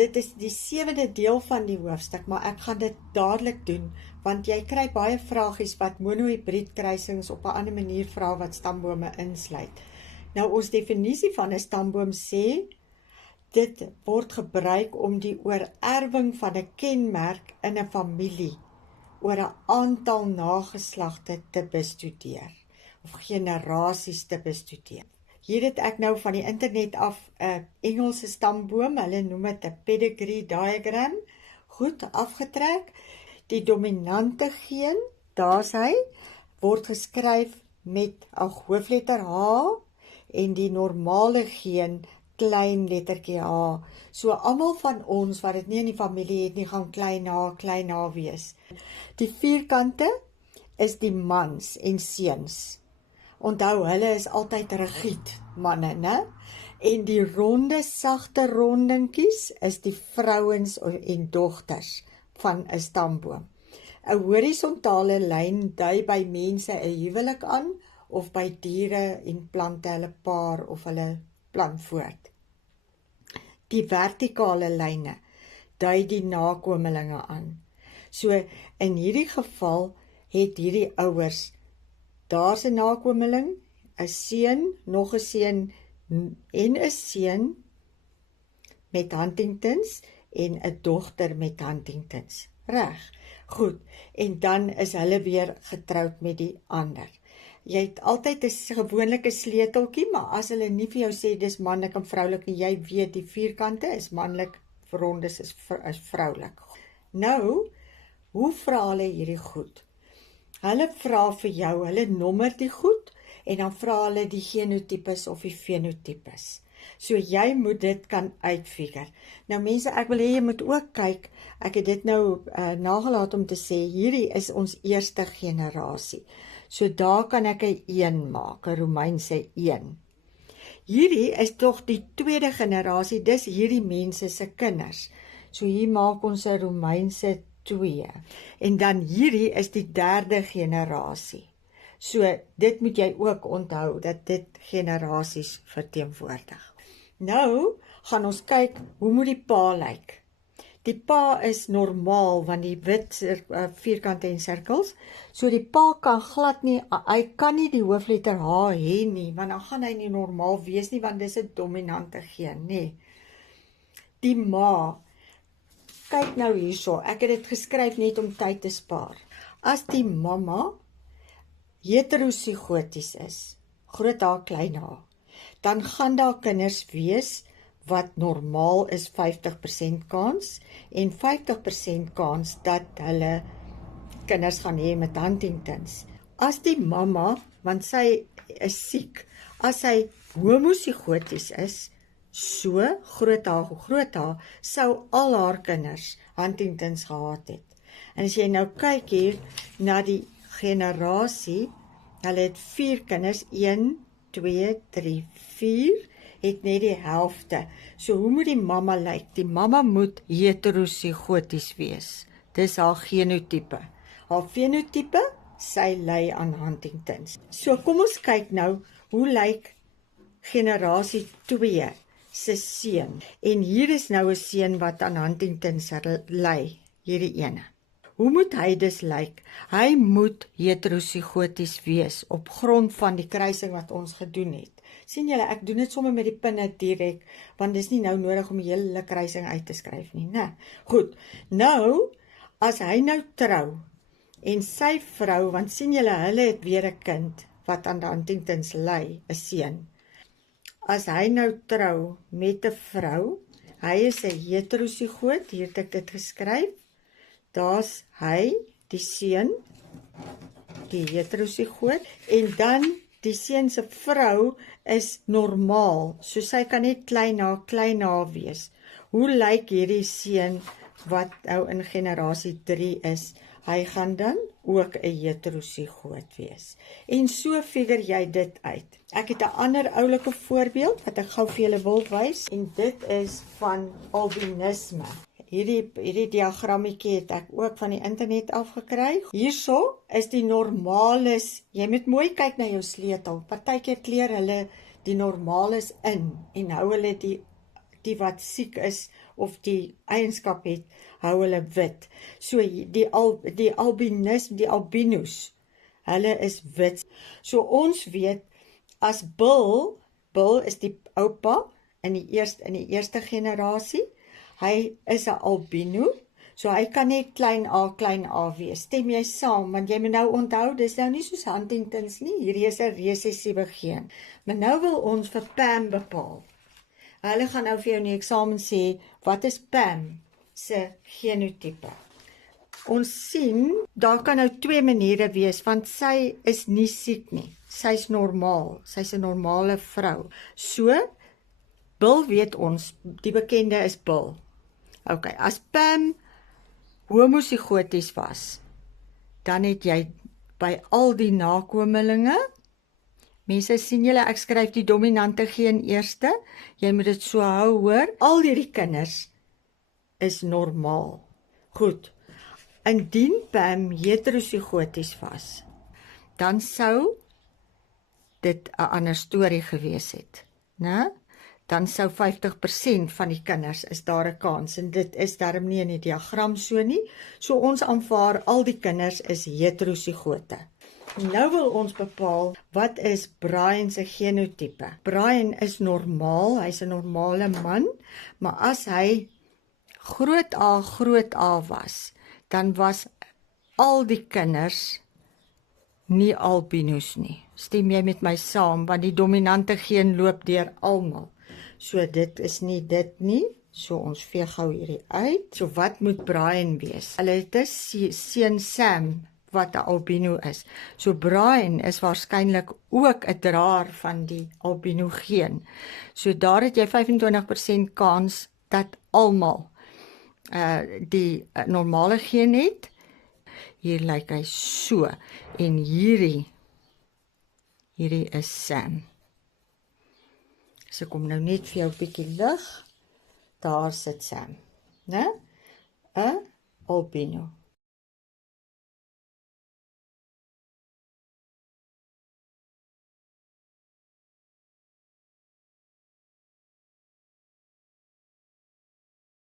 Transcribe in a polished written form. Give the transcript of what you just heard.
dit is die 7de deel van die hoofstuk, maar ek gaan dit dadelik doen, want jy kry baie vragies wat monohybrid kruisings op 'n ander manier vra wat stambome insluit. Nou ons definisie van 'n stamboom sê, dit word gebruik om die oorerwing van 'n kenmerk in 'n familie oor 'n aantal nageslagte te bestudeer, of generasies te bestudeer. Hier het ek nou van die internet af 'n Engelse stamboom, hulle noem dit 'n pedigree diagram, goed afgetrek. Die dominante geen, daar's hy, word geskryf met 'n hoofletter H en die normale geen klein lettertjie H. So almal van ons wat dit nie in die familie het nie, gaan klein h wees. Die vierkante is die mans en seuns. Onthou, hulle is altyd rigied, manne, né? En die ronde, sagte rondinkies is die vrouens en dogters van 'n stamboom. 'n Horisontale lyn dui by mense 'n huwelik aan, of by diere en plante hulle paar of hulle plant voort. Die vertikale lyne dui die nakomelinge aan. So in hierdie geval het hierdie ouers, daar's 'n nakomeling, 'n seun, nog 'n seun en 'n seun met Huntingtons en 'n dogter met Huntingtons. Reg. Goed. En dan is hulle weer getroud met die ander. Jy het altyd 'n gewone sleuteltjie, maar as hulle nie vir jou sê dis manlik en vroulik nie, jy weet die vierkante is manlik, rondes is vroulik. Nou, hoe vra hulle hierdie goed? Hulle vra vir jou, hulle nommer die goed en dan vra hulle die genotipes of die fenotipes. So jy moet dit kan uitfigure. Nou mense, ek wil hê jy moet ook kyk, ek het dit nou nagelaat om te sê, hierdie is ons eerste generasie. So daar kan ek 'n 1 maak, 'n Romeinse 1. Hierdie is tog die tweede generasie, dis hierdie mense se kinders. So hier maak ons 'n Romeinse 2. En dan hierdie is die derde generasie. So dit moet jy ook onthou, dat dit generasies verteenwoordig. Nou gaan ons kyk, hoe moet die pa lyk? Die pa is normaal, want die wit vierkante en sirkels, so die pa kan glad nie, hy kan nie die hoofletter H hê nie, want dan gaan hy nie normaal wees nie, want dis 'n dominante geen, nee. Die ma, kyk nou hierso, ek het dit geskryf net om tyd te spaar. As die mamma heterosigoties is, groot H, klein h, dan gaan daar kinders wees wat normaal is 50% kans en 50% kans dat hulle kinders gaan hê met Huntingtons. As die mamma, want sy is siek, as sy homosigoties is, so groot H, sou al haar kinders Huntingtons gehad het. En as jy nou kyk hier na die generasie, hulle het 4 kinders, 1, 2, 3, 4, het net die helfte. So hoe moet die mamma lyk? Die mamma moet heterosigoties wees. Dis haar genotipe. Haar fenotipe, sy ly aan Huntingtons. So kom ons kyk nou, hoe lyk generasie 2 se seun? En hier is nou 'n seun wat aan Huntingtons ly, hierdie ene. Hoe moet hy dus lyk? Hy moet heterosigoties wees op grond van die kruising wat ons gedoen het. Sien julle, ek doen dit sommer met die pinne direk, want dis nie nou nodig om die hele kruising uit te skryf nie, né? Goed, nou, as hy nou trou, en sy vrou, want sien julle, hulle het weer 'n kind, wat aan die Huntingtons ly, 'n seun. As hy nou trou met 'n vrou, hy is 'n heterosigoot, hier het ek dit geskryf, daar's hy, die seun, die heterosigoot, en dan die seun se vrou is normaal, so sy kan net klein h wees. Hoe lyk hierdie seun wat nou in generasie 3 is? Hy gaan dan ook 'n heterosigoot wees. En so figure jy dit uit. Ek het 'n ander oulike voorbeeld wat ek gou vir julle wil wys, en dit is van albinisme. Hierdie diagrammetjie het ek ook van die internet afgekry. Hierso is die normales. Jy moet mooi kyk na jou sleutel. Partykeer kleur hulle die normales in en hou hulle die die wat siek is of die eienskap het, hou hulle wit. So die albinos, hulle is wit. So ons weet, as Bill is die oupa in die eerste generasie, hy is 'n albino, so hy kan net klein a wees. Stem jy saam? Want jy moet nou onthou, dis nou nie soos Huntingtons nie, hierdie is 'n resessiewe geen. Maar nou wil ons vir Pam bepaal. Hulle gaan nou vir jou in die eksamen sê, wat is Pam se genotipe? Ons sien, daar kan nou 2 maniere wees, want sy is nie siek nie. Sy's normaal, sy's 'n normale vrou. So, Bill weet ons, die bekende is Bill. Ok, as Pam homozigoties was, dan het jy by al die nakomelinge, mense sien julle, ek skryf die dominante geen eerste, jy moet dit so hou hoor, al hierdie kinders is normaal. Goed, indien Pam heterozigoties was, dan sou dit 'n ander storie gewees het, né? Dan sou 50% van die kinders is daar 'n kans, en dit is darm nie in die diagram so nie, so ons aanvaar al die kinders is heterozigote. Nou wil ons bepaal, wat is Brian se genotipe? Brian is normaal, hy's 'n normale man, maar as hy groot A was, dan was al die kinders nie albinos nie. Stem jy met my saam, want die dominante geen loop deur almal. So dit is nie dit nie, so ons veeg gou hierdie uit. So wat moet Brian wees? Hulle het 'n seun Sam, wat 'n albino is. So Brian is waarskynlik ook 'n draer van die albino geen. So daar het jy 25% kans dat almal die normale geen het. Hier lyk hy so, en hierdie is Sam. So kom nou net vir jou 'n bietjie lig, daar sit Sam, né? 'n albino.